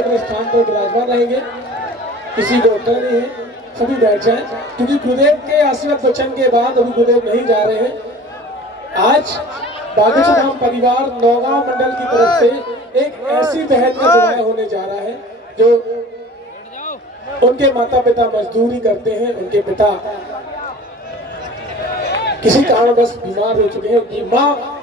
अपने स्थान पर विराजमान रहेंगे, किसी को उत्तर नहीं है, सभी बैठ जाएं, क्योंकि गुरुदेव के आशीर्वाद वचन के बाद अभी गुरुदेव नहीं जा रहे हैं। आज बागेश्वर धाम परिवार नौगांव मंडल की तरफ से एक ऐसी बहन का विवाह होने जा रहा है जो उनके माता पिता मजदूरी करते हैं, उनके पिता किसी कारणवश बीमार हो चुके हैं, उनकी माँ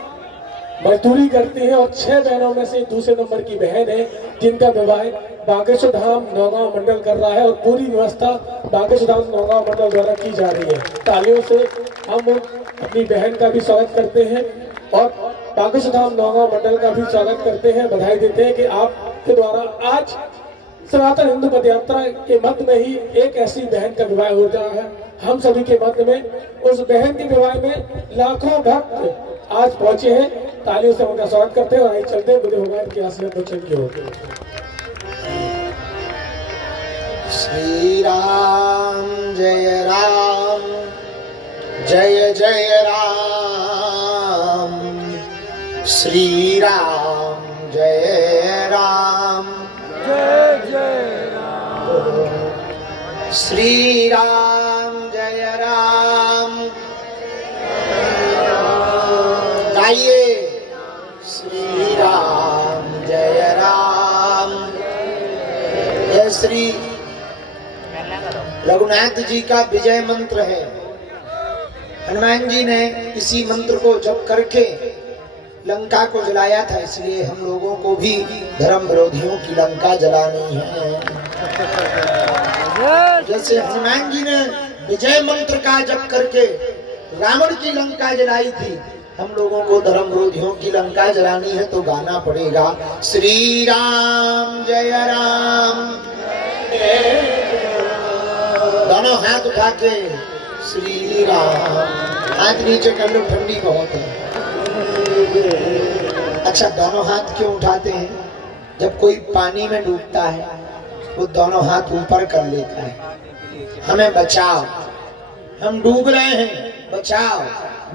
मजदूरी करती है और 6 बहनों में से दूसरे नंबर की बहन है जिनका विवाह बागेश्वर धाम नौगांव मंडल कर रहा है और पूरी व्यवस्था बागेश्वर धाम नौगांव मंडल द्वारा की जा रही है। तालियों से हम अपनी बहन का भी स्वागत करते हैं और बागेश्वर धाम नौगांव मंडल का भी स्वागत करते हैं, बधाई देते हैं कि आपके द्वारा आज सनातन हिंदू पदयात्रा के मध्य में ही एक ऐसी बहन का विवाह हो रहा है। हम सभी के मध्य में उस बहन के विवाह में लाखों भक्त आज पहुंचे हैं। तालियों से उनका स्वागत करते हैं और आगे चलते हैं गुरु भगवान के आशीर्वाद वचन की ओर। श्री राम जय राम जय जय राम, श्री राम जय राम जय जय राम, श्री राम जय राम। गाइए श्री राम जय राम। यह श्री रघुनाथ जी का विजय मंत्र है। हनुमान जी ने इसी मंत्र को जप करके लंका को जलाया था, इसलिए हम लोगों को भी धर्म विरोधियों की लंका जलानी है। जैसे हनुमान जी ने विजय मंत्र का जप करके रावण की लंका जलाई थी, हम लोगों को धर्म विरोधियों की लंका जलानी है तो गाना पड़ेगा श्री राम जय राम। दोनों हाथ उठा के श्री राम, हाथ नीचे कर लो, ठंडी बहुत है। अच्छा, दोनों हाथ क्यों उठाते हैं? जब कोई पानी में डूबता है वो दोनों हाथ ऊपर कर लेता है, हमें बचाओ, हम डूब रहे हैं, बचाओ।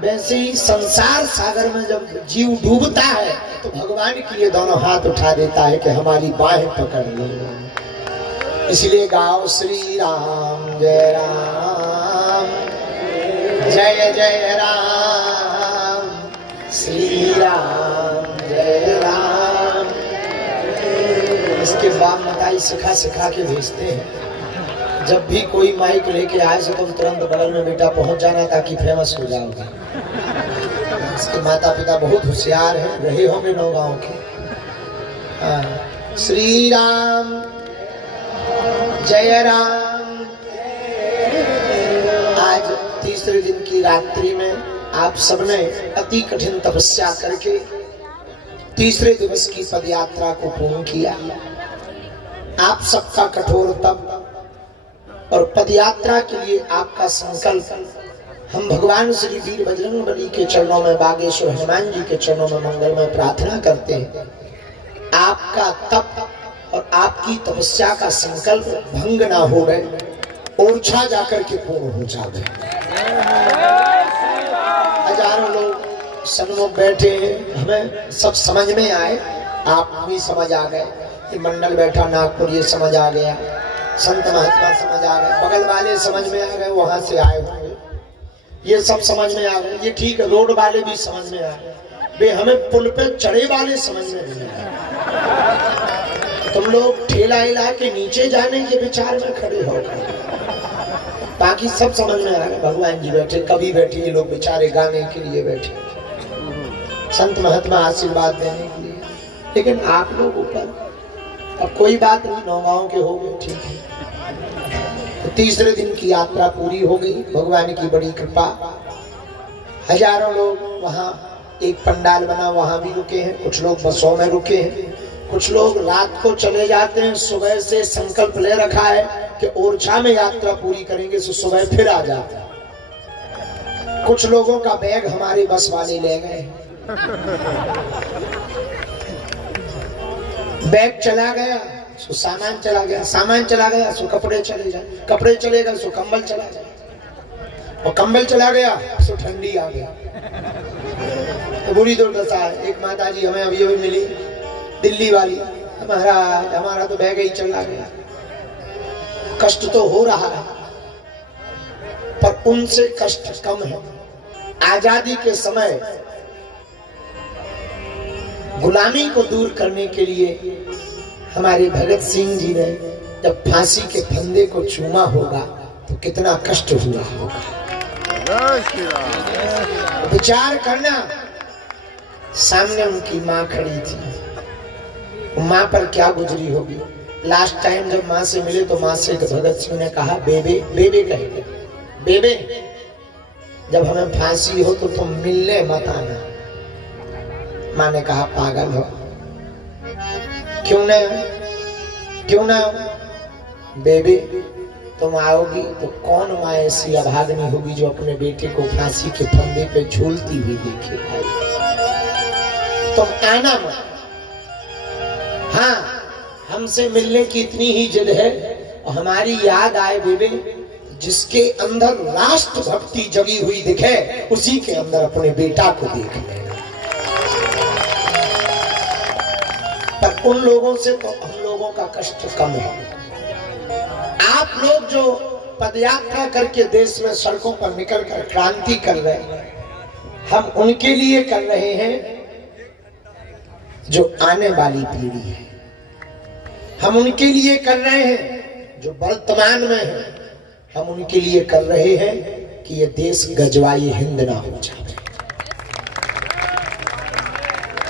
वैसे ही संसार सागर में जब जीव डूबता है तो भगवान के लिए दोनों हाथ उठा देता है कि हमारी बाहें पकड़ लो। इसलिए गाओ श्री राम जय राम जय जय राम, श्री राम जय राम। इसके बाद मताई सिखा सिखा के भेजते हैं। जब भी कोई माइक लेके आए तो तुरंत बगल में बेटा पहुंच जाना ताकि फेमस हो जाओगे। इसके माता पिता बहुत होशियार हैं, रहे होंगे नौगांव के। श्री राम जय राम। आज तीसरे दिन की रात्रि में आप सबने अति कठिन तपस्या करके तीसरे दिवस की पदयात्रा को पूर्ण किया। आप सबका कठोर तप और पदयात्रा के लिए आपका संकल्प हम भगवान श्री वीर बजरंगबली के चरणों में, बागेश्वर हनुमान जी के चरणों में मंगल में प्रार्थना करते हैं। आपका तप और आपकी तपस्या का संकल्प भंग ना हो गए, ओरछा जाकर के पूर्ण हो जाए। हजारों लोग सन्मुख बैठे हैं, हमें सब समझ में आए, आप भी समझ आ गए। ये मंडल बैठा नागपुर, ये समझ आ गया, संत महात्मा समझ आ गए, बगल वाले समझ में आ गए, वहां से आए होंगे, ये सब समझ में आ गए। ये ठीक है, रोड वाले भी समझ में आ गए, वे हमें पुल पे चढ़े वाले समझ में नहीं आए। तुम लोग ठेला हिला के नीचे जाने के विचार में खड़े हो गए, बाकी सब समझ में आ गए। भगवान जी बैठे, कभी बैठे, ये लोग बेचारे गाने के लिए बैठे, संत महात्मा आशीर्वाद देने के लिए। लेकिन आप लोग ऊपर, अब कोई बात नहीं, नौगांव के हो गए, ठीक है। तो तीसरे दिन की यात्रा पूरी हो गई, भगवान की बड़ी कृपा। हजारों लोग वहाँ, एक पंडाल बना वहाँ भी रुके हैं, कुछ लोग बसों में रुके हैं, कुछ लोग रात को चले जाते हैं। सुबह से संकल्प ले रखा है कि ओरछा में यात्रा पूरी करेंगे, तो सुबह फिर आ जाते हैं। कुछ लोगों का बैग हमारे बस वाले ले गए, बैग चला गया सो सामान चला गया, सामान चला गया सो कपड़े चले जाए, कपड़े चले गए सो कंबल चला जाए, और कंबल चला गया सो ठंडी आ गया। तो बुरी दुर्दशा है। एक माता जी हमें अभी अभी मिली, दिल्ली वाली, महाराज हमारा तो बह गई चला गया। कष्ट तो हो रहा है पर उनसे कष्ट कम है। आजादी के समय गुलामी को दूर करने के लिए हमारे भगत सिंह जी ने जब फांसी के फंदे को चूमा होगा तो कितना कष्ट हुआ होगा। विचार करना, सामने उनकी माँ खड़ी थी, माँ पर क्या गुजरी होगी। लास्ट टाइम जब माँ से मिले तो माँ से भगत सिंह ने कहा बेबे, बेबे कहेंगे, बेबे जब हमें फांसी हो तो तुम मिलने मत आना। माँ ने कहा पागल हो, क्यों ना बेबे तुम आओगी तो कौन माँ ऐसी अभागनी होगी जो अपने बेटे को फांसी के फंदे पे झूलती हुई देखे। तुम आना मत। हाँ, हमसे मिलने की इतनी ही जिद है और हमारी याद आए बेबे, जिसके अंदर राष्ट्र भक्ति जगी हुई दिखे उसी के अंदर अपने बेटा को देख लेना। पर उन लोगों से तो हम लोगों का कष्ट कम है। आप लोग जो पदयात्रा करके देश में सड़कों पर निकलकर क्रांति कर रहे हैं, हम उनके लिए कर रहे हैं जो आने वाली पीढ़ी है। हम उनके लिए कर रहे हैं जो वर्तमान में है। हम उनके लिए कर रहे हैं कि ये देश गजवाई हिंद ना हो जाए।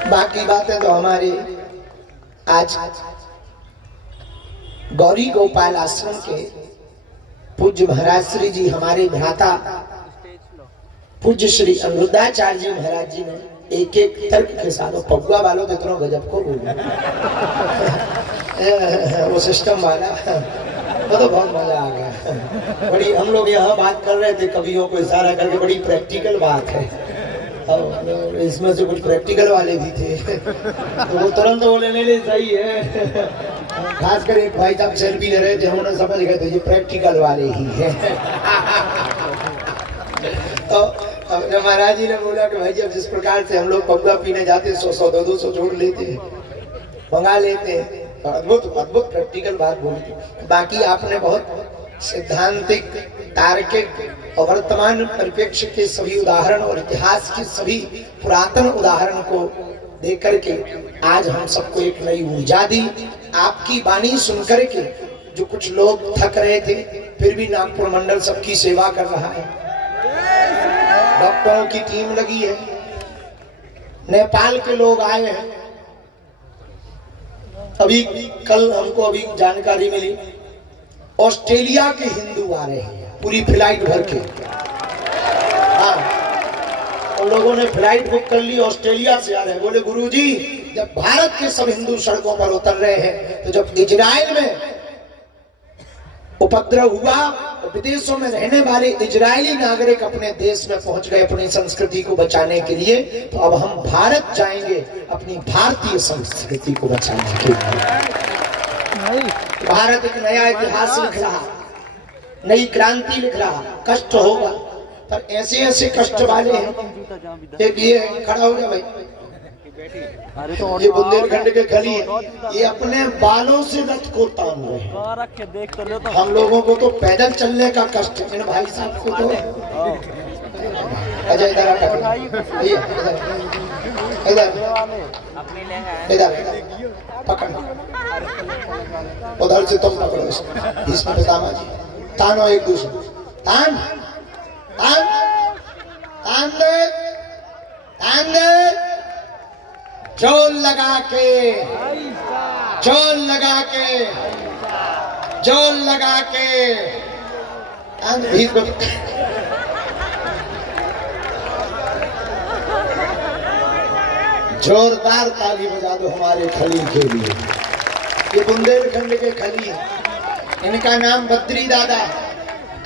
बाकी बातें तो हमारे आज गौरी गोपाल आश्रम के पूज्य महाराज श्री जी, हमारे भ्राता पूज्य श्री अनिरुद्धाचार्य जी महाराज जी ने एक एक तर्क के साथ, पगुआ वालों तो इतना गजब को बोले वो सिस्टम वाला, वो तो बहुत मजा आ गया। बड़ी हम लोग यहाँ बात कर रहे थे कवियों को इशारा करके, बड़ी प्रैक्टिकल बात है। और इसमें से कुछ प्रैक्टिकल वाले भी थे तो वो तुरंत बोले नहीं सही है। खासकर एक भाई साहब सेल्फी ले रहे थे, हमने समझ गए थे ये प्रैक्टिकल वाले ही है। तो जब महाराज जी ने बोला कि भाई अब जिस प्रकार से हम लोग पगुआ पीने जाते 100 200 जोड़ लेते हैं, मंगा लेते हैं, अद्भुत अद्भुत प्रैक्टिकल बात बोली थी। बाकी आपने बहुत सिद्धांतिक, तार्किक और वर्तमान परिप्रेक्ष्य के सभी उदाहरण और इतिहास के सभी पुरातन उदाहरण को देकर के आज हम सबको एक नई ऊर्जा दी। आपकी वाणी सुनकर के जो कुछ लोग थक रहे थे, फिर भी नागपुर मंडल सबकी सेवा कर रहा है। डॉक्टरों की टीम लगी है, नेपाल के लोग आए हैं। अभी कल हमको अभी जानकारी मिली ऑस्ट्रेलिया के हिंदू आ रहे हैं पूरी फ्लाइट भर के। हाँ, उन लोगों ने फ्लाइट बुक कर ली, ऑस्ट्रेलिया से आ रहे हैं। बोले गुरुजी, जब भारत के सब हिंदू सड़कों पर उतर रहे हैं तो जब इजराइल में उपद्रव हुआ तो विदेशों में रहने वाले इजरायली नागरिक अपने देश में पहुंच गए अपनी संस्कृति को बचाने के लिए, तो अब हम भारत जाएंगे अपनी भारतीय संस्कृति को बचाने के लिए। भारत एक नया इतिहास लिख रहा, नई क्रांति लिख रहा। कष्ट होगा पर ऐसे ऐसे कष्ट वाले हैं। एक ये खड़ा हो गया भाई, ये बुंदेलखंड के खली है, ये अपने बालों से रथ को तान रहे हैं। हम लोगों को तो पैदल चलने का कष्ट है, इन भाई साहब को तो अजय इधर इधर पकड़, उधर से तुम पकड़ो इसमें पितामा जी, तानो एक दूसरे, तान तान तान दे, तान दे, जोर लगा के, जोर लगा के, जोर लगा के, जोरदार ताली बजा दो हमारे खली के लिए। ये बुंदेलखंड के खली है, इनका नाम बद्री दादा।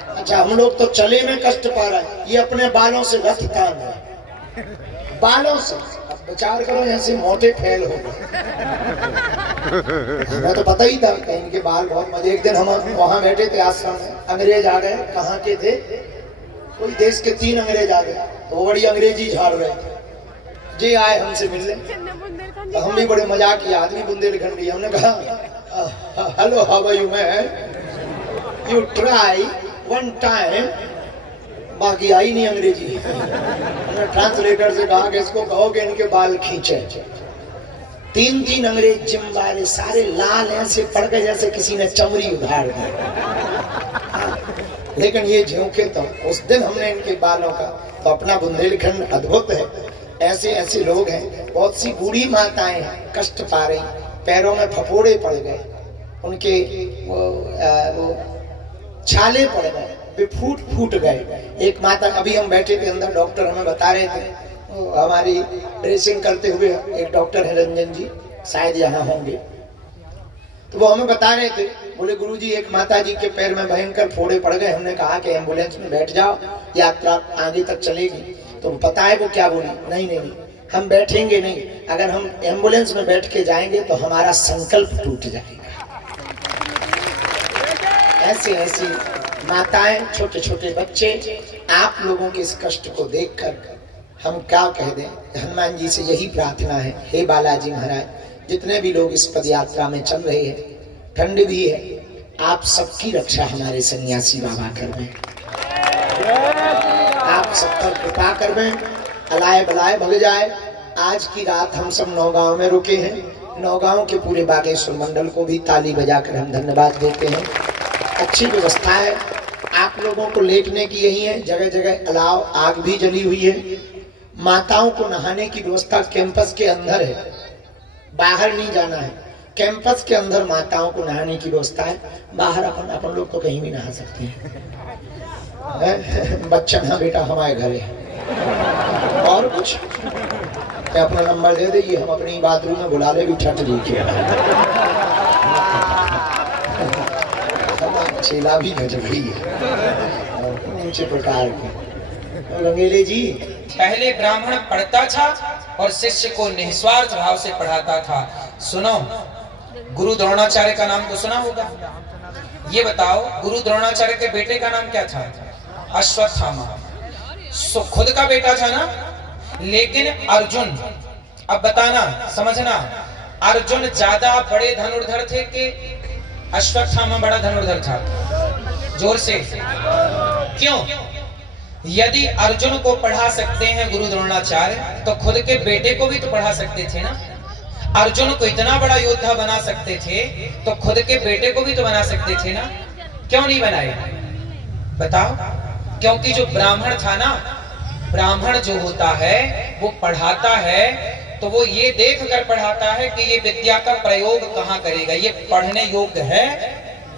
अच्छा, हम लोग तो चले में कष्ट पा रहे हैं, ये अपने बालों से रथ तान रहे हैं, बालों से। विचार करो ऐसे मोटे फैल हो गए। हमें तो पता ही था कि इनके बाल बहुत मजे। एक दिन हम वहां बैठे थे आश्रम में, अंग्रेज आ गए। कहाँ के थे? कोई देश के 3 अंग्रेज आ गए, तो वो बड़ी अंग्रेजी झाड़ रहे थे। जी आए हमसे मिलने, तो हम भी बड़े मजाक किया, आदमी बुंदेलखंडी, हमने कहा hello how are you man, you try one time, बाकी आई नहीं अंग्रेजी। हमने ट्रांसलेटर से कहा कि इसको कहो कि इनके बाल खींचे। 3 अंग्रेज जिम वाले सारे लाल ऐसे पड़ गए जैसे किसी ने चमड़ी उधार दी, लेकिन ये झोंके तो उस दिन हमने इनके बालों का, तो अपना बुंदेलखंड अद्भुत है। ऐसे ऐसे लोग हैं, बहुत सी बूढ़ी माताएं कष्ट पा रही, पैरों में फपोड़े पड़ गए, उनके वो छाले पड़ गए, वे फूट गए। एक माता, अभी हम बैठे थे अंदर, डॉक्टर हमें बता रहे थे, हमारी ड्रेसिंग करते हुए एक डॉक्टर है रंजन जी, शायद यहाँ होंगे, तो वो हमें बता रहे थे, बोले गुरुजी एक माता जी के पैर में भयंकर फोड़े पड़ गए। हमने कहा कि एम्बुलेंस में बैठ जाओ, यात्रा आगे तक चलेगी। तो पता है वो क्या बोली, नहीं हम बैठेंगे नहीं, अगर हम एम्बुलेंस में बैठ के जाएंगे तो हमारा संकल्प टूट जाएगा। ऐसी ऐसी माताएं, छोटे छोटे बच्चे, आप लोगों के इस कष्ट को देखकर हम क्या कह दें। हनुमान जी से यही प्रार्थना है, हे बालाजी महाराज, जितने भी लोग इस पद यात्रा में चल रहे हैं, ठंड भी है, आप सबकी रक्षा हमारे सन्यासी बाबा कर दें, आप सब पर कृपा कर दें, अलाय बलाय भग जाए। आज की रात हम सब नौगांव में रुके हैं, नौगांव के पूरे बागेश्वर मंडल को भी ताली बजाकर हम धन्यवाद देते हैं। अच्छी व्यवस्था है, आप लोगों को लेटने की यही है, जगह जगह अलाव आग भी जली हुई है। माताओं को नहाने की व्यवस्था कैंपस के अंदर है, बाहर नहीं जाना है, कैंपस के अंदर माताओं को नहाने की व्यवस्था है। बाहर अपन लोग तो कहीं भी नहा सकते हैं। बच्चा ना बेटा हमारे घर है, और कुछ क्या अपना नंबर दे दे, ये हम अपनी बाथरूम में बुला ले भी ठट जी के चेला भी गजबड़ी है ऊंचे प्रकार के। रंगेले जी, पहले ब्राह्मण पढ़ता था और शिष्य को निस्वार्थ भाव से पढ़ाता था। सुनो, गुरु द्रोणाचार्य का नाम तो सुना होगा। ये बताओ, गुरु द्रोणाचार्य के बेटे का नाम क्या था? अश्वत्थामा। खुद का बेटा था ना, लेकिन अर्जुन, अब बताना समझना, अर्जुन ज्यादा बड़े धनुर्धर थे कि अश्वत्थामा बड़ा धनुर्धर था? जोर से क्यों? यदि अर्जुन को पढ़ा सकते हैं गुरु द्रोणाचार्य, तो खुद के बेटे को भी तो पढ़ा सकते थे ना। अर्जुन को इतना बड़ा योद्धा बना सकते थे, तो खुद के बेटे को भी तो बना सकते थे ना। क्यों नहीं बनाए? बताओ। क्योंकि जो ब्राह्मण था ना, ब्राह्मण जो होता है वो पढ़ाता है, तो वो ये देख कर पढ़ाता है कि ये विद्या का प्रयोग कहाँ करेगा, ये पढ़ने योग्य है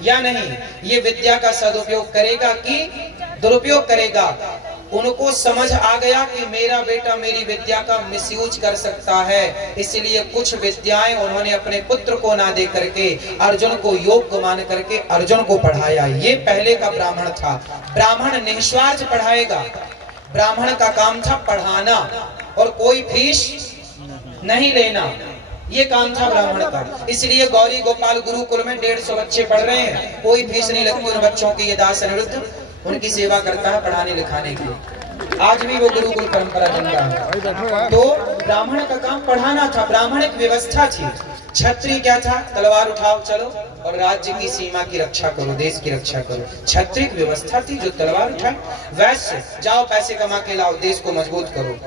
या नहीं, ये विद्या का सदुपयोग करेगा कि दुरुपयोग करेगा। उनको समझ आ गया कि मेरा बेटा मेरी विद्या का मिसयूज कर सकता है, इसलिए कुछ विद्याएं उन्होंने अपने पुत्र को ना दे करके अर्जुन को योग्य मान करके अर्जुन को पढ़ाया। ये पहले का ब्राह्मण था। ब्राह्मण निस्वार्थ पढ़ाएगा, ब्राह्मण का काम था पढ़ाना और कोई फीस नहीं लेना, ये काम था ब्राह्मण का। इसलिए गौरी गोपाल गुरुकुल में 150 बच्चे पढ़ रहे हैं, कोई फीस नहीं लगती उन बच्चों की। ये दास अनिरुद्ध उनकी सेवा करता है पढ़ाने लिखाने के लिए, आज भी वो गुरुकुल परंपरा जिंदा है। तो ब्राह्मण का काम पढ़ाना था, ब्राह्मणिक व्यवस्था थी। क्षत्रिय क्या था? तलवार उठाओ चलो और राज्य की सीमा की रक्षा करो, देश की रक्षा करो। क्षत्रिय व्यवस्था थी जो तलवार उठाए। वैश्य जाओ पैसे कमा के लाओ, देश को मजबूत करो,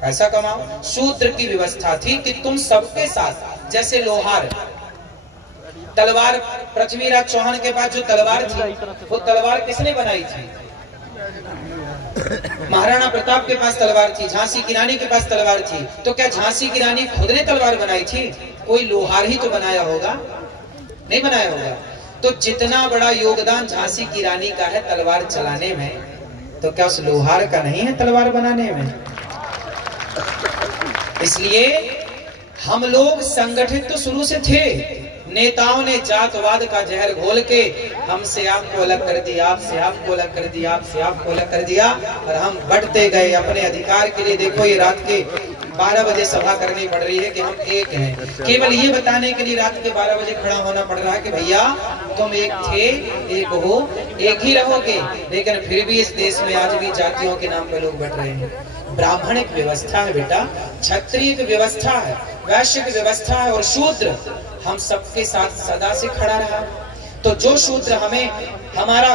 पैसा कमाओ। शूद्र की व्यवस्था थी कि तुम सबके साथ, जैसे लोहार, तलवार पृथ्वीराज चौहान के पास जो तलवार थी, वो तलवार किसने बनाई थी? महाराणा प्रताप के पास तलवार थी, झांसी की रानी के पास तलवार थी। तो क्या झांसी की रानी खुद ने तलवार बनाई थी? कोई लोहार ही तो बनाया होगा, नहीं बनाया होगा। तो जितना बड़ा योगदान झांसी की रानी का है तलवार चलाने में, तो क्या उस लोहार का नहीं है तलवार बनाने में? इसलिए हम लोग संगठित तो शुरू से थे। नेताओं ने जातवाद का जहर घोल के हमसे आपको अलग कर दिया, आपसे आपको अलग कर दिया, आपसे आपको अलग कर दिया, और हम बढ़ते गए अपने अधिकार के लिए। देखो ये रात के 12 बजे सभा करनी पड़ रही है कि हम एक हैं, केवल ये बताने के लिए रात के 12 बजे खड़ा होना पड़ रहा है कि भैया तुम एक थे, एक हो, एक ही रहोगे। लेकिन फिर भी इस देश में आज भी जातियों के नाम पे लोग बढ़ रहे हैं। ब्राह्मणिक व्यवस्था है बेटा, क्षत्रिय व्यवस्था है। वैश्य की व्यवस्था है और शूद्र हम सबके साथ सदा से खड़ा रहा। तो जो शूद्र हमें, हमारा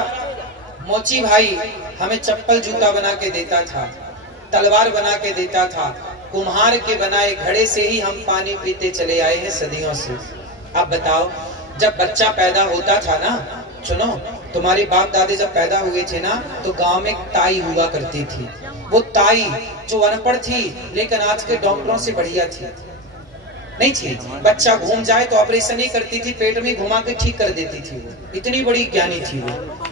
मोची भाई हमें चप्पल जूता बना के देता था, तलवार बना के देता था, कुम्हार के बनाए घड़े से ही हम पानी पीते चले आए हैं सदियों से। आप बताओ, जब बच्चा पैदा होता था ना, सुनो, तुम्हारे बाप दादे जब पैदा हुए थे ना, तो गांव में एक ताई हुआ करती थी। वो ताई जो अनपढ़ थी लेकिन आज के डॉक्टरों से बढ़िया थी, नहीं थी। बच्चा घूम जाए तो ऑपरेशन ही करती थी, पेट में घुमा के ठीक कर देती थी। वो इतनी बड़ी ज्ञानी थी, वो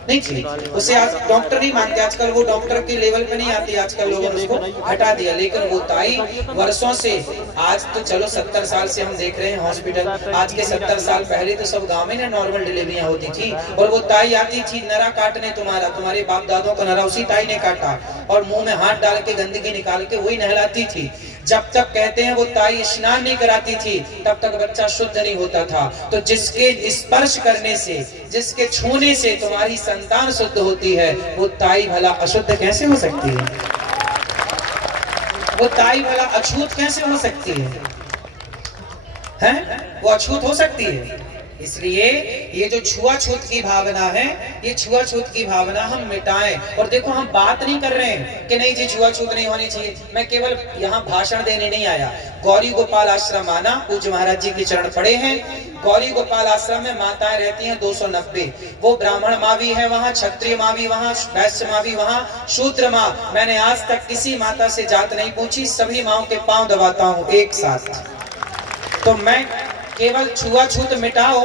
नहीं थी। उसे आज डॉक्टर नहीं मानते, आजकल वो डॉक्टर के लेवल पे नहीं आती, आजकल लोगों ने उसको हटा दिया। लेकिन वो ताई वर्षों से, आज तो चलो 70 साल से हम देख रहे हैं हॉस्पिटल, आज के 70 साल पहले तो सब गाँव में ना नॉर्मल डिलीवरियां होती थी। और वो ताई आती थी नरा काटने, तुम्हारे बाप दादों का नरा उसी ताई ने काटा, और मुंह में हाथ डाल के गंदगी निकाल के वही नहलाती थी। जब तक कहते हैं वो ताई स्नान नहीं कराती थी, तब तक बच्चा शुद्ध नहीं होता था। तो जिसके स्पर्श करने से, जिसके छूने से तुम्हारी संतान शुद्ध होती है, वो ताई भला अशुद्ध कैसे हो सकती है? वो ताई भला अछूत कैसे हो सकती है? हैं? वो अछूत हो सकती है? इसलिए ये जो छुआछूत की भावना है, ये छुआछूत की भावना हम मिटाएं। और देखो, हम बात नहीं कर रहे हैं कि नहीं जी छुआछूत नहीं होनी चाहिए। मैं केवल यहाँ भाषण देने नहीं आया। गौरी गोपाल आश्रम आना, पूज्य महाराज जी के चरण पड़े हैं। गौरी गोपाल आश्रम में माताएं रहती हैं 290। वो ब्राह्मण माँ भी है वहाँ, क्षत्रिय माँ भी वहाँ, वैश्य माँ भी वहाँ, शूद्र माँ। मैंने आज तक किसी माता से जात नहीं पूछी, सभी माँओं के पांव दबाता हूँ एक साथ। तो मैं केवल छुआछूत मिटाओ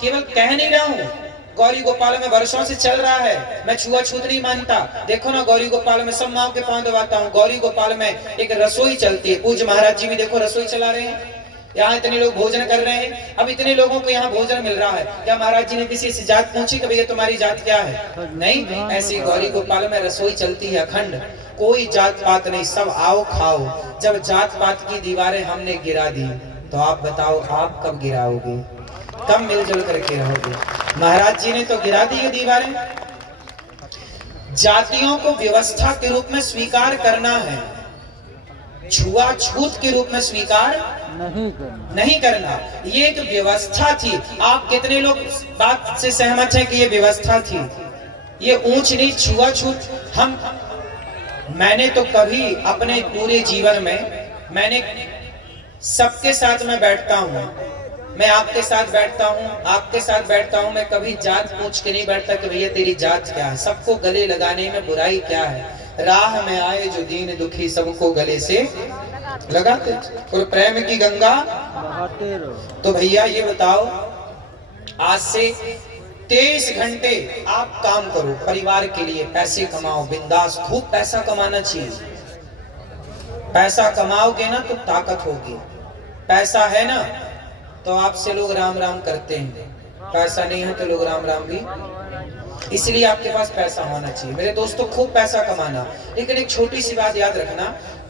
केवल कह नहीं रहा हूँ। गौरी गोपाल में वर्षों से चल रहा है, मैं छुआछूत नहीं मानता। देखो ना, गौरी गोपाल में सब माँ के पांव दबाता हूँ। गौरी गोपाल में एक रसोई चलती है, पूज्य महाराज जी भी देखो रसोई चला रहे हैं। यहाँ इतने लोग भोजन कर रहे हैं, अब इतने लोगों को यहाँ भोजन मिल रहा है। क्या महाराज जी ने किसी से जात पूछी कि भैया तुम्हारी जात क्या है? नहीं, ऐसी गौरी गोपाल में रसोई चलती है अखंड, कोई जात पात नहीं, सब आओ खाओ। जब जात पात की दीवारें हमने गिरा दी, तो आप बताओ आप कब गिराओगे, कब मिलजुल करके रहोगे? महाराज जी ने तो गिरा दी ये दीवारें। जातियों को व्यवस्था के रूप में स्वीकार करना है, छुआछूत के रूप में स्वीकार नहीं करना। ये एक व्यवस्था थी। आप कितने लोग बात से सहमत हैं कि ये व्यवस्था थी? ये ऊंच नीच छुआछूत मैंने तो कभी अपने पूरे जीवन में, मैंने सबके साथ मैं बैठता हूँ, मैं आपके साथ बैठता हूँ, आपके साथ बैठता हूँ, मैं कभी जात पूछ के नहीं बैठता कि भैया तेरी जात क्या है। सबको गले लगाने में बुराई क्या है? राह में आए जो दीन दुखी सबको गले से लगाते और प्रेम की गंगा बहाते रहो। तो भैया ये बताओ, आज से 23 घंटे आप काम करो परिवार के लिए, पैसे कमाओ बिंदास, खूब पैसा कमाना चाहिए। पैसा कमाओगे ना तो ताकत होगी। पैसा है ना तो आपसे लोग राम राम करते हैं, पैसा नहीं है तो लोग राम राम भी। इसलिए आपके पास पैसा होना चाहिए मेरे दोस्तों, खूब पैसा कमाना। लेकिन एक छोटी सी बात याद रखना,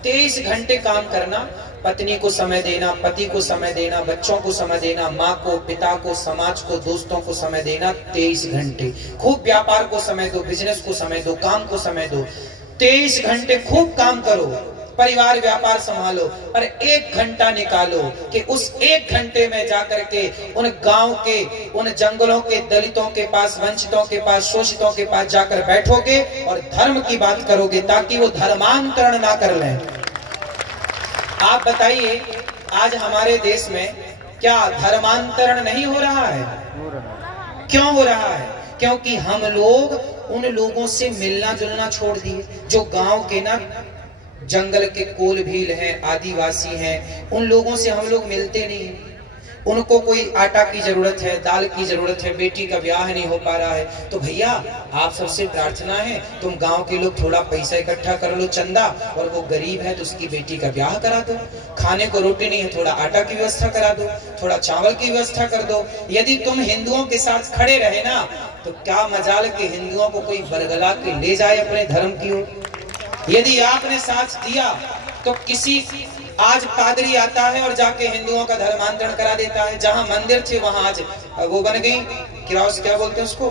23 घंटे काम करना, पत्नी को समय देना, पति को समय देना, बच्चों को समय देना, माँ को, पिता को, समाज को, दोस्तों को समय देना 23 घंटे। खूब व्यापार को समय दो, बिजनेस को समय दो, काम को समय दो। 23 घंटे खूब काम करो, परिवार व्यापार संभालो, पर 1 घंटा निकालो कि उस 1 घंटे में जाकर के उन गांव के, उन जंगलों के दलितों के पास, वंचितों के पास, शोषितों के पास जाकर बैठोगे और धर्म की बात करोगे, ताकि वो धर्मांतरण ना कर लें। आप बताइए, आज हमारे देश में क्या धर्मांतरण नहीं हो रहा है? क्यों हो रहा है? क्योंकि हम लोग उन लोगों से मिलना जुलना छोड़ दिए जो गांव के ना जंगल के कोल भील हैं, आदिवासी हैं, उन लोगों से हम लोग मिलते नहीं। उनको कोई आटा की जरूरत है, दाल की जरूरत है, बेटी का ब्याह नहीं हो पा रहा है, तो भैया आप सबसे प्रार्थना है, तुम गांव के लोग थोड़ा पैसा इकट्ठा कर लो, चंदा, और वो गरीब है तो उसकी बेटी का ब्याह करा दो। खाने को रोटी नहीं है, थोड़ा आटा की व्यवस्था करा दो, थोड़ा चावल की व्यवस्था कर दो। यदि तुम हिंदुओं के साथ खड़े रहे ना, तो क्या मजाल के हिंदुओं को कोई बरगला के ले जाए अपने धर्म की ओर। यदि आपने साथ दिया तो किसी आज पादरी आता है और जाके हिंदुओं का धर्मांतरण करा देता है। जहां मंदिर थे वहां आज वो बन गई, क्या बोलते हैं उसको,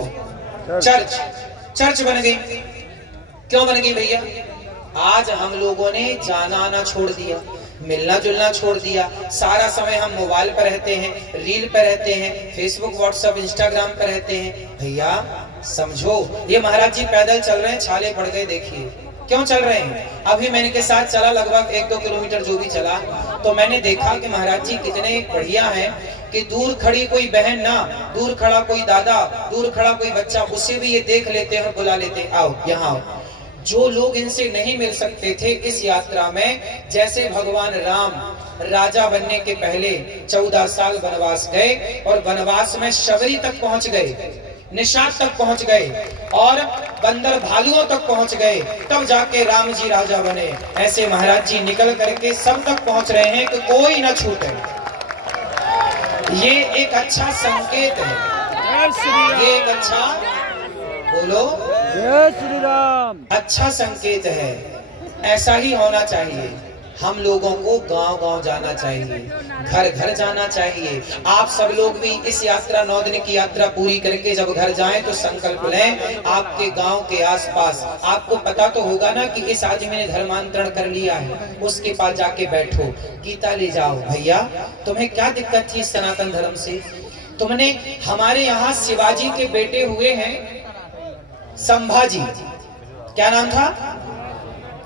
चर्च बन गई। क्यों बन गई भैया? आज हम लोगों ने जाना आना छोड़ दिया। मिलना जुलना छोड़ दिया, सारा समय हम मोबाइल पर रहते हैं, रील पर रहते हैं, फेसबुक व्हाट्सएप इंस्टाग्राम पर रहते हैं। भैया समझो, ये महाराज जी पैदल चल रहे हैं, छाले पड़ गए, देखिए क्यों चल रहे हैं। अभी मैंने के साथ चला लगभग 1-2 किलोमीटर जो भी चला, तो मैंने देखा कि महाराज जी कितने बढ़िया हैं कि दूर खड़ी कोई बहन ना, दूर खड़ा कोई दादा, दूर खड़ा कोई बच्चा, उसे भी ये देख लेते हैं और बुला लेते हैं, आओ यहाँ आओ। जो लोग इनसे नहीं मिल सकते थे इस यात्रा में, जैसे भगवान राम राजा बनने के पहले 14 साल वनवास गए और वनवास में शबरी तक पहुंच गए, निषाद तक पहुंच गए और बंदर भालुओं तक पहुंच गए, तब जाके राम जी राजा बने। ऐसे महाराज जी निकल करके सब तक पहुंच रहे हैं कि कोई न छूटे। ये एक अच्छा संकेत है, ये एक अच्छा, बोलो जय श्री राम, अच्छा संकेत है। ऐसा ही होना चाहिए। हम लोगों को गांव-गांव जाना चाहिए, घर घर जाना चाहिए। आप सब लोग भी इस यात्रा 9 दिन की यात्रा पूरी करके जब घर जाएं तो संकल्प लें, आपके गांव के आसपास आपको पता तो होगा ना कि इस आदमी ने धर्मांतरण कर लिया है, उसके पास जाके बैठो, गीता ले जाओ। भैया तुम्हें क्या दिक्कत थी सनातन धर्म से? तुमने, हमारे यहाँ शिवाजी के बेटे हुए हैं संभाजी, क्या नाम था?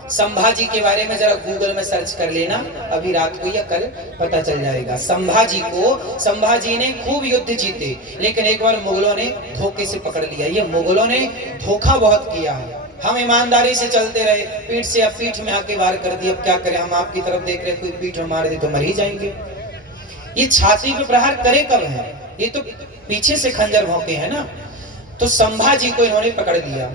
संभाजी के बारे में जरा गूगल में सर्च कर लेना, अभी रात को या कल पता चल जाएगा। संभाजी ने खूब युद्ध जीते, लेकिन एक बार मुगलों ने धोखे से पकड़ लिया। ये मुगलों ने धोखा बहुत किया है। हम ईमानदारी से चलते रहे, पीठ से अब पीठ में आके वार कर दिया। अब क्या करें, हम आपकी तरफ देख रहे, कोई पीठ में मार दे तो मर ही जाएंगे। ये छाती पे प्रहार करे कब है? ये तो पीछे से खंजर भौंके हैं ना। तो संभाजी को इन्होंने पकड़ लिया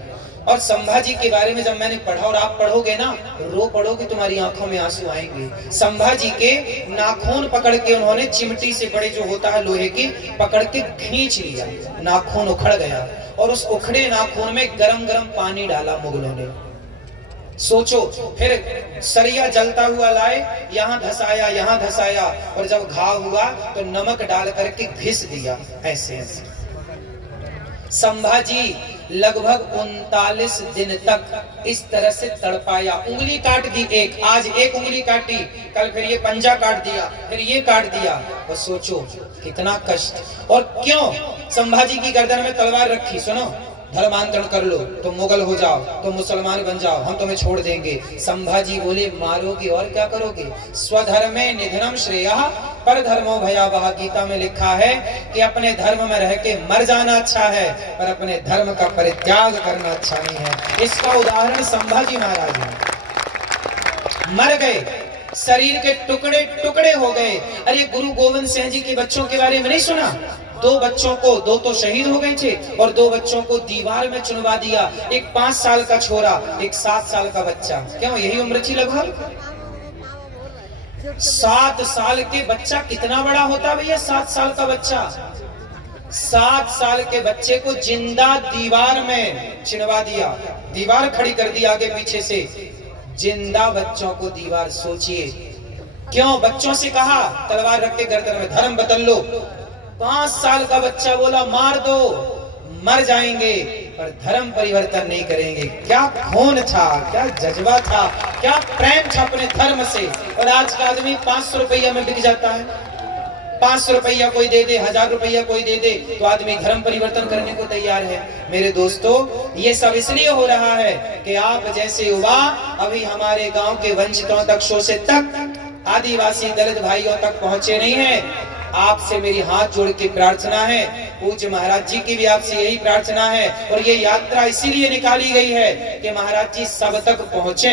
और संभाजी के बारे में जब मैंने पढ़ा, और आप पढ़ोगे ना रो पढ़ोगे, तुम्हारी आंखों में आंसू आएंगे। संभाजी के नाखून पकड़ के उन्होंने चिमटी से, बड़े जो होता है लोहे की, पकड़ के खींच लिया, नाखून उखड़ गया और उस उखड़े नाखून में गरम गरम पानी डाला मुगलों ने। सोचो, फिर सरिया जलता हुआ लाए, यहाँ धसाया और जब घाव हुआ तो नमक डाल करके घिस दिया, ऐसे ऐसे। संभाजी लगभग 39 दिन तक इस तरह से तड़पाया। उंगली काट दी एक, आज एक उंगली काटी, कल फिर ये पंजा काट दिया, फिर ये काट दिया। बस सोचो कितना कष्ट। और क्यों संभाजी की गर्दन में तलवार रखी? सुनो, धर्मांतरण कर लो तो मुगल हो जाओ, तो मुसलमान बन जाओ, हम तुम्हें छोड़ देंगे। संभाजी बोले मारोगे और क्या करोगे? स्वधर्मे निधनम श्रेयः पर धर्मो भयावह। गीता में लिखा है कि अपने धर्म में रह के मर जाना अच्छा है, पर अपने धर्म का परित्याग करना अच्छा नहीं है। इसका उदाहरण संभाजी महाराज है। मर गए, शरीर के टुकड़े टुकड़े हो गए। अरे गुरु गोविंद सिंह जी के बच्चों के बारे में नहीं सुना? 2 बच्चों को, 2 तो शहीद हो गए थे और 2 बच्चों को दीवार में चुनवा दिया। एक 5 साल का छोरा, एक 7 साल का बच्चा। क्यों, यही उम्र थी लगभग? 7 साल के बच्चा कितना बड़ा होता भैया? 7 साल का बच्चा, 7 साल के बच्चे को जिंदा दीवार में चिनवा दिया, दीवार खड़ी कर दी आगे पीछे से, जिंदा बच्चों को दीवार। सोचिए क्यों? बच्चों से कहा तलवार रख के गर्दन में, धर्म बदल लो। 5 साल का बच्चा बोला मार दो, मर जाएंगे पर धर्म परिवर्तन नहीं करेंगे। क्या खून था, क्या जज्बा था, क्या प्रेम था अपने धर्म से। और आज का आदमी 500 रुपया में बिक जाता है। 500 रुपया कोई दे दे, 1000 रुपया कोई दे दे, तो आदमी धर्म परिवर्तन करने को तैयार है। मेरे दोस्तों, ये सब इसलिए हो रहा है कि आप जैसे युवा अभी हमारे गांव के वंचितों तक, शोषित तक, आदिवासी दलित भाइयों तक पहुंचे नहीं है। आपसे मेरी हाथ जोड़ के प्रार्थना है, पूज्य महाराज जी की भी आपसे यही प्रार्थना है। और ये यात्रा इसीलिए निकाली गई है कि महाराज जी सब तक पहुंचे।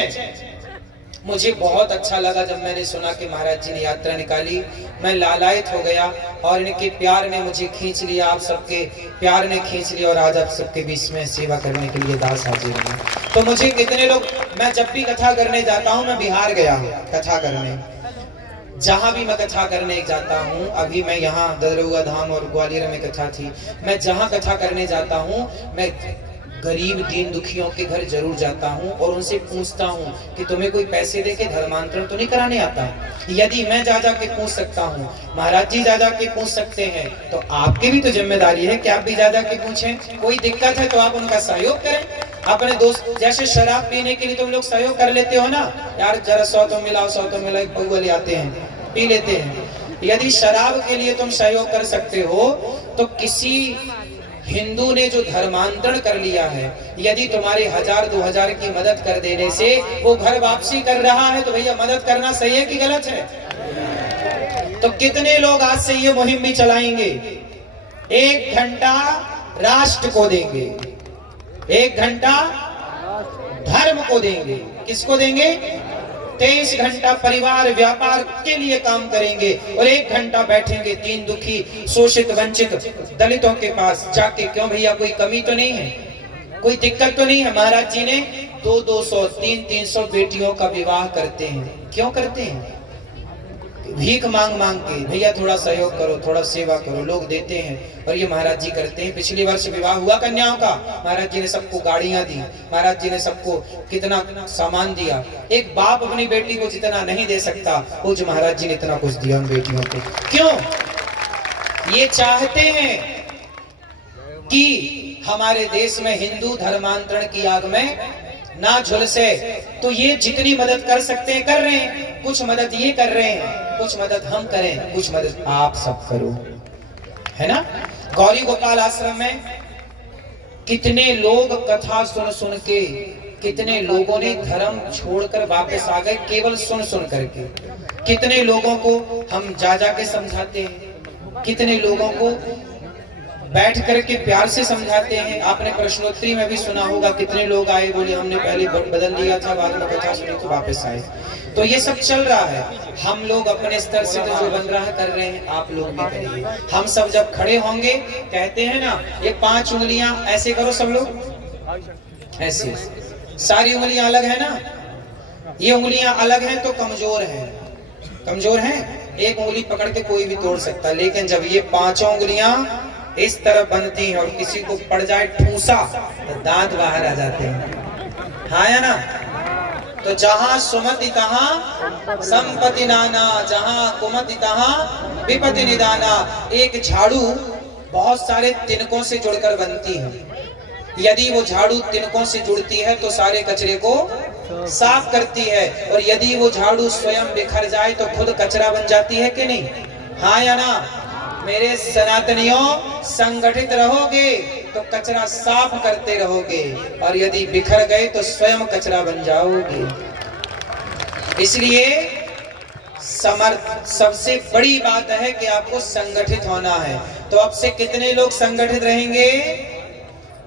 मुझे बहुत अच्छा लगा जब मैंने सुना कि महाराज जी ने यात्रा निकाली। मैं लालायित हो गया और इनके प्यार ने मुझे खींच लिया, आप सबके प्यार ने खींच लिया। और आज आप सबके बीच में सेवा करने के लिए दास हाजिर हैं। तो मुझे कितने लोग, मैं जब भी कथा करने जाता हूँ, मैं बिहार गया हूँ कथा करने, जहां भी मैं कथा करने जाता हूं, अभी मैं यहाँ ददरुआ धाम और ग्वालियर में कथा थी, मैं जहां कथा करने जाता हूं, मैं गरीब दीन दुखियों के घर जरूर जाता हूं और उनसे पूछता हूं कि तुम्हें कोई पैसे देके धर्मांतरण तो नहीं कराने आता? यदि मैं जा के पूछ सकता हूं, महाराज जी जा के पूछ सकते हैं, तो आपकी भी तो जिम्मेदारी है कि आप भी जा के पूछें। कोई दिक्कत है तो आप उनका सहयोग करें। अपने दोस्त जैसे शराब पीने के लिए तुम लोग सहयोग कर लेते हो ना, यार जरा 100 तो मिलाओ, 100 तो मिलाओ, एक पौवा ले आते हैं, पी लेते हैं। यदि शराब के लिए तुम सहयोग कर सकते हो तो किसी हिंदू ने जो धर्मांतरण कर लिया है, यदि तुम्हारे 1000-2000 की मदद कर देने से वो घर वापसी कर रहा है तो भैया मदद करना सही है कि गलत है? तो कितने लोग आज से ये मुहिम भी चलाएंगे? 1 घंटा राष्ट्र को देंगे, 1 घंटा धर्म को देंगे। किसको देंगे? 23 घंटा परिवार व्यापार के लिए काम करेंगे और 1 घंटा बैठेंगे दीन दुखी शोषित वंचित दलितों के पास जाके। क्यों भैया, कोई कमी तो नहीं है, कोई दिक्कत तो नहीं है? महाराज जी ने 200-200 300-300 बेटियों का विवाह करते हैं। क्यों करते हैं? भीख मांग मांग के, भैया थोड़ा सहयोग करो, थोड़ा सेवा करो, लोग देते हैं और ये महाराज जी करते हैं। पिछली वर्ष विवाह हुआ कन्याओं का, महाराज जी ने सबको गाड़ियां दी, महाराज जी ने सबको कितना सामान दिया। एक बाप अपनी बेटी को जितना नहीं दे सकता, वो जो महाराज जी ने इतना कुछ दिया उन बेटियों को। क्यों? ये चाहते हैं कि हमारे देश में हिंदू धर्मांतरण की आग में ना झुलसे। तो ये जितनी मदद कर सकते हैं कर रहे हैं। कुछ मदद ये कर रहे हैं, कुछ मदद हम करें, कुछ मदद आप सब करो, है ना? गौरी गोपाल आश्रम में कितने लोग कथा सुन सुन के, कितने लोगों ने धर्म छोड़कर वापस आ गए केवल सुन सुन करके। कितने लोगों को हम जा जा के समझाते हैं, कितने लोगों को बैठ करके प्यार से समझाते हैं। आपने प्रश्नोत्तरी में भी सुना होगा, कितने लोग आए, बोले हमने पहले बदल लिया था, बाद में कथा सुनी तो वापस आए। तो ये सब चल रहा है। हम लोग अपने स्तर से तो जो बन रहा है कर रहे हैं, आप लोग भी करिए। हम सब जब खड़े होंगे, कहते हैं ना ये 5 उंगलियां ऐसे करो, सब लोग ऐसे, सारी उंगलियां अलग है ना, ये उंगलियां अलग हैं तो कमजोर हैं, कमजोर हैं। एक उंगली पकड़ के कोई भी तोड़ सकता है, लेकिन जब ये 5 उंगलियां इस तरह बनती हैं और किसी को पड़ जाए ठूसा तो दांत बाहर आ जाते हैं, हाँ या ना? तो जहां सुमति तहां संपत्ति नाना, जहां कुमति तहां विपत्ति निदाना। एक झाड़ू बहुत सारे तिनकों से जुड़कर बनती है। यदि वो झाड़ू तिनकों से जुड़ती है तो सारे कचरे को साफ करती है, और यदि वो झाड़ू स्वयं बिखर जाए तो खुद कचरा बन जाती है कि नहीं? हाँ या ना? मेरे सनातनियों, संगठित रहोगे तो कचरा साफ करते रहोगे, और यदि बिखर गए तो स्वयं कचरा बन जाओगे। इसलिए सबसे बड़ी बात है कि आपको संगठित होना है। तो अब से कितने लोग संगठित रहेंगे?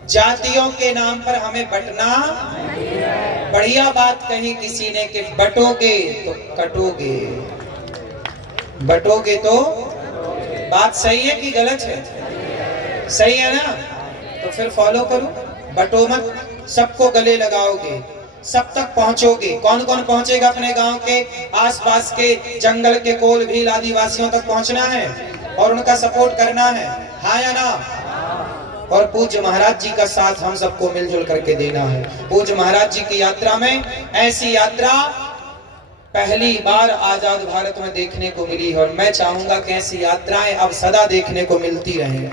जातियों के नाम पर हमें बंटना। बढ़िया बात कही किसी ने कि बटोगे तो कटोगे, बटोगे तो। बात सही है कि गलत है? सही है ना? तो फिर फॉलो करो, बटो मत, सबको गले लगाओगे, सब तक पहुंचोगे। कौन कौन पहुंचेगा? अपने गांव के आसपास के जंगल के कोल भील आदिवासियों तक पहुंचना है और उनका सपोर्ट करना है, हाँ या ना? और पूज्य महाराज जी का साथ हम सबको मिलजुल करके देना है। पूज्य महाराज जी की यात्रा में, ऐसी यात्रा पहली बार आजाद भारत में देखने को मिली, और मैं चाहूंगा कि ऐसी यात्राएं अब सदा देखने को मिलती रहें।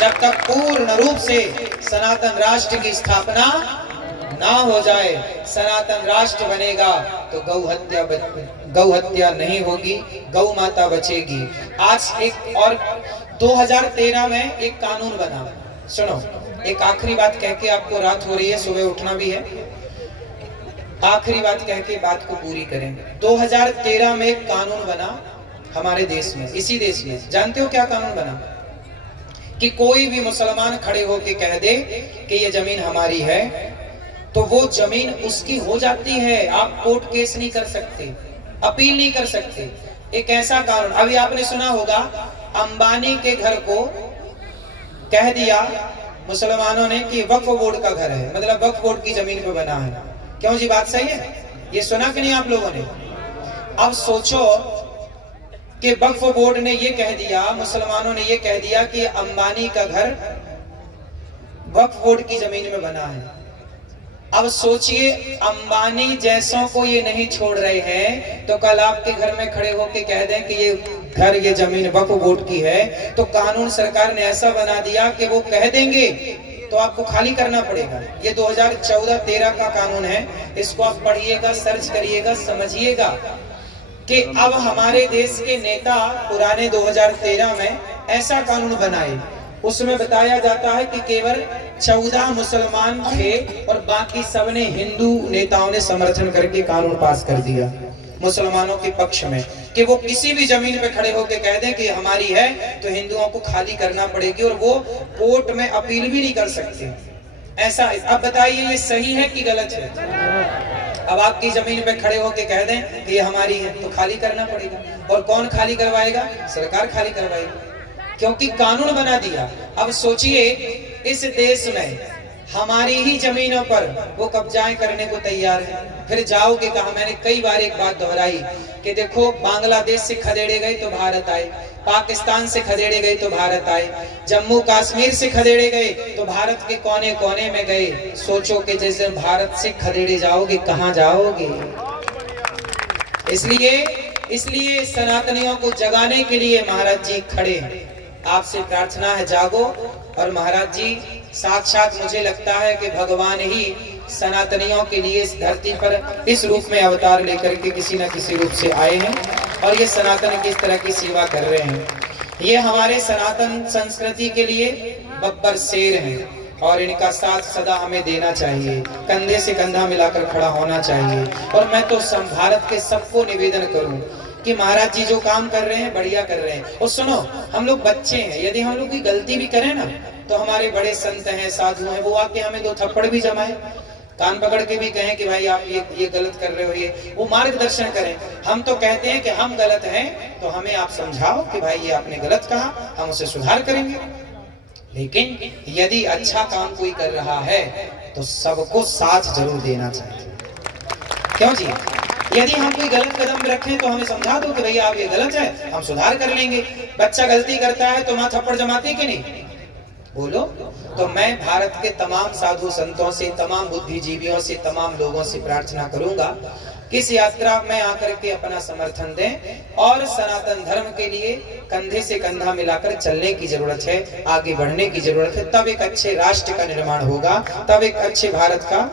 जब तक पूर्ण रूप से सनातन राष्ट्र की स्थापना ना हो जाए, सनातन राष्ट्र बनेगा तो गौ हत्या नहीं होगी, गौ माता बचेगी। आज एक और 2013 में एक कानून बना, सुनो, एक आखिरी बात कह के, आपको रात हो रही है, सुबह उठना भी है, आखिरी बात कह के बात को पूरी करेंगे। 2013 में एक कानून बना हमारे देश में, इसी देश में। जानते हो क्या कानून बना? कि कोई भी मुसलमान खड़े होके कह दे कि ये जमीन हमारी है तो वो जमीन उसकी हो जाती है। आप कोर्ट केस नहीं कर सकते, अपील नहीं कर सकते। एक ऐसा कानून, अभी आपने सुना होगा, अंबानी के घर को कह दिया मुसलमानों ने कि वक्फ बोर्ड का घर है, मतलब वक्फ बोर्ड की जमीन पे बना है। क्यों जी, बात सही है? ये सुना कि नहीं आप लोगों ने? अब सोचो कि वक्फ बोर्ड ने ये कह दिया, मुसलमानों ने ये कह दिया कि अंबानी का घर वक्फ बोर्ड की जमीन में बना है। अब सोचिए, अंबानी जैसों को ये नहीं छोड़ रहे हैं तो कल आपके घर में खड़े होके कह दें कि ये घर, ये जमीन वक्फ बोर्ड की है, तो कानून सरकार ने ऐसा बना दिया कि वो कह देंगे तो आपको खाली करना पड़ेगा। ये 2014-13 का कानून है, इसको आप पढ़िएगा, सर्च करिएगा, समझिएगा कि अब हमारे देश के नेता पुराने 2013 में ऐसा कानून बनाए, उसमें बताया जाता है कि केवल 14 मुसलमान थे और बाकी सबने हिंदू नेताओं ने समर्थन करके कानून पास कर दिया मुसलमानों के पक्ष में कि वो किसी भी जमीन पे खड़े होकर कह दें कि हमारी है तो हिंदुओं को खाली करना पड़ेगी और वो कोर्ट में अपील भी नहीं कर सकते। ऐसा अब बताइए ये सही है कि गलत है? अब आपकी जमीन पे खड़े होकर कह दें कि ये हमारी है तो खाली करना पड़ेगा। और कौन खाली करवाएगा? सरकार खाली करवाएगी, क्योंकि कानून बना दिया। अब सोचिए इस देश में हमारी ही जमीनों पर वो कब्जाएं करने को तैयार है। फिर जाओगे कहा? मैंने कई बार एक बात दोहराई कि देखो बांग्लादेश से खदेड़े गए तो भारत आए, पाकिस्तान से खदेड़े गए तो भारत आए, जम्मू कश्मीर से खदेड़े गए तो भारत के कोने कोने में गए। सोचो कि जैसे भारत से खदेड़े जाओगे कहाँ जाओगे? इसलिए सनातनियों को जगाने के लिए महाराज जी खड़े हैं। आपसे प्रार्थना है जागो। और महाराज जी साक्षात मुझे लगता है कि भगवान ही सनातनियों के लिए इस धरती पर इस रूप में अवतार लेकर के किसी न किसी रूप से आए हैं और ये सनातन की इस तरह की सेवा कर रहे हैं। ये हमारे सनातन संस्कृति के लिए बब्बर शेर हैं और इनका साथ सदा हमें देना चाहिए, कंधे से कंधा मिलाकर खड़ा होना चाहिए। और मैं तो भारत के सबको निवेदन करूं कि महाराज जी जो काम कर रहे हैं बढ़िया कर रहे हैं। और सुनो, हम लोग बच्चे हैं, यदि हम लोग कोई गलती भी करें ना तो हमारे बड़े संत हैं, साधु हैं, वो आके हमें 2 थप्पड़ भी जमाए, कान पकड़ के भी कहें कि भाई आप ये गलत कर रहे हो, ये वो मार्गदर्शन करें। हम तो कहते हैं कि हम गलत हैं तो हमें आप समझाओ कि भाई ये आपने गलत कहा, हम उसे सुधार करेंगे। लेकिन यदि अच्छा काम कोई कर रहा है तो सबको साथ जरूर देना चाहिए। क्यों जी? यदि हम कोई गलत कदम रखें तो हमें समझा दो कि भैया आप ये गलत है, हम सुधार कर लेंगे। बच्चा गलती करता है तो माँ थप्पड़ जमाती कि नहीं? बोलो। तो मैं भारत के तमाम साधु संतों से, तमाम बुद्धिजीवियों से, तमाम लोगों से प्रार्थना करूंगा कि इस यात्रा में आकर के अपना समर्थन दें और सनातन धर्म के लिए कंधे से कंधा मिलाकर चलने की जरूरत है, आगे बढ़ने की जरूरत है। तब एक अच्छे राष्ट्र का निर्माण होगा, तब एक अच्छे भारत का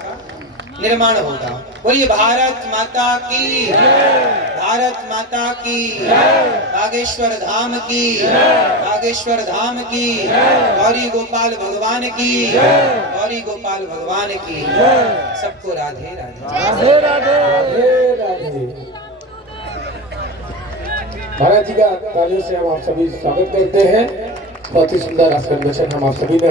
निर्माण होगा। बोलिए भारत माता की, भारत माता की, बागेश्वर धाम की, बागेश्वर धाम की, गौरी गोपाल भगवान की, गौरी गोपाल भगवान की। सबको राधे राधे। राधे राधे राधे। महाराज जी का तालियों से हम आप सभी स्वागत करते हैं। बहुत ही सुंदर आशीर्वचन हम आप सभी ने